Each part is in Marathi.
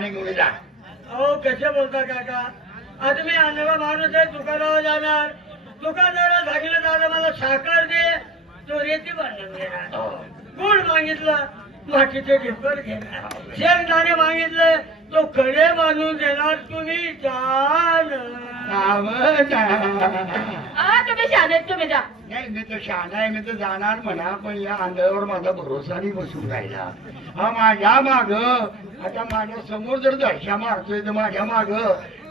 घेऊन जा. अहो कसे बोलता काका? आता मी अन्नवा माणूस आहे दुकानावर जाणार. दुकानदाराला सांगितलं दादा मला साखर दे. तो रेती बांधून देणार हो. गुळ मागितलं मातीचे ढेकर घेणार. शेंगदाणे मागितले तो कडे बांधून देणार तुम्ही जाण आ तुम्ही जा. नाही मी तर शहाणा आहे मी तर जाणार म्हणा पण या आंधळ्यावर माझा भरोसा नाही बसून राहिला. हा माझ्या माग आता माझ्यासमोर जर दर्शा मारतोय तर माझ्या माग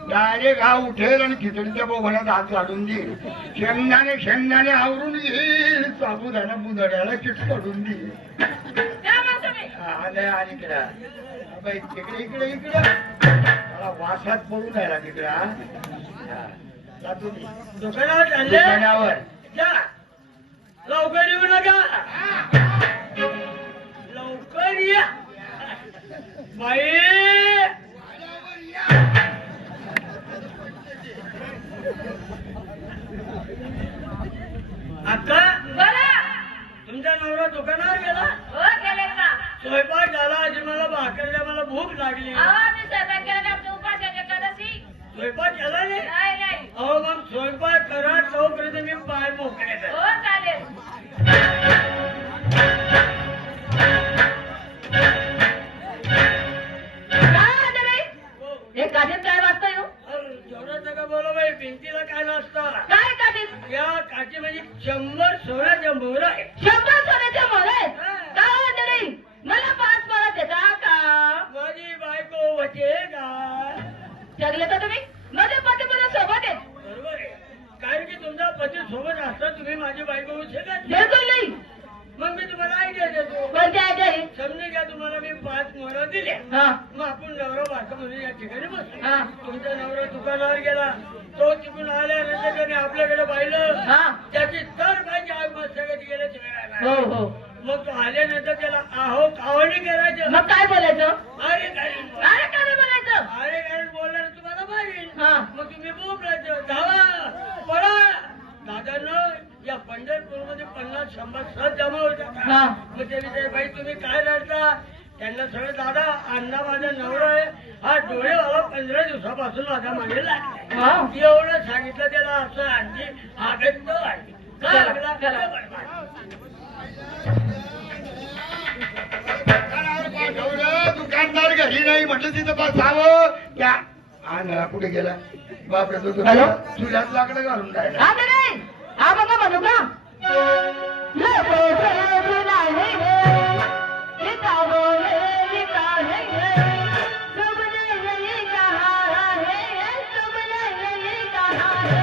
डायरेक्ट हा उठेल आणि खिचडीच्या बोभण्यात हात काढून देईल. शेंगदाणे शेंगदाणे आवरून घेईल साबुदाणा बुधड्याला चिट काढून देईल. आलंय आणि इकडं. बाई, इकडे इकडे इकडे. मला वासात पडून राहिला तिकडे दुकानावर चालले दुकानावर जा लवकर येऊ नका. लवकर या. बाई. आता बरं तुमचा नवरा दुकानावर गेला? हो गेले ना. स्वयंपाक झाला आधी मला भाकर द्या मला भूक लागली. अहो मी स्वयंपाक केला काठीत काय वाजता येऊ? जेवढं नका बोला बाई भिंतीला काय नसतं काय या काठी म्हणजे शंभर सोळाच्या मोहर आहे शंभर सोन्याचे मोर आहेत. काय म्हणते बाई? मला पाच मोर देता का? माझी बायको होते का? का तुम्ही? माझे पती मला सोबत आहेत. बरोबर आहे. कारण की तुमचा पती सोबत असता तुम्ही माझी बायको होऊ शकत नाही. बिलकुल नाही. मग मी तुम्हाला आयडिया देतो. कोणत्या आजारी समजून घ्या तुम्हाला मी पाच मोहर दिल्या. हा मग आपण नवरा बायको म्हणून या ठिकाणी बसतो तुमचा नवरा दुकानावर गेला. तो तिकडून आल्यानंतर त्याने आपल्याकडे पाहिलं. त्याची तर पाहिजे आग मस्तकाची गेले हो हो. मग तो आल्यानंतर त्याला आहो कावणी करायचं. मग काय बोलायचं? अरे काय अरे काय बोलायचं? अरे काय बोलणार तुम्हाला मारील मग तुम्ही बोलायचं धावा. पळा. दादांनो या पंढरपूरमध्ये पन्नास शंभर सहज जमा होतात. हा. मग ते विचार बाई तुम्ही काय रडता? त्यांना सगळं दादा अण्णा माझा नवरा आहे. हा डोळेवाला पंधरा दिवसापासून माझा मागे लागलाय हा. एवढं सांगितलं त्याला असं आणखी आगत आणखी काय लागला? दुकानदार घरी नाही म्हटलं तिथं बसावं त्या कुठे गेला? बापरे तो? चुल्यात लाकडं घालून राहिला. Hare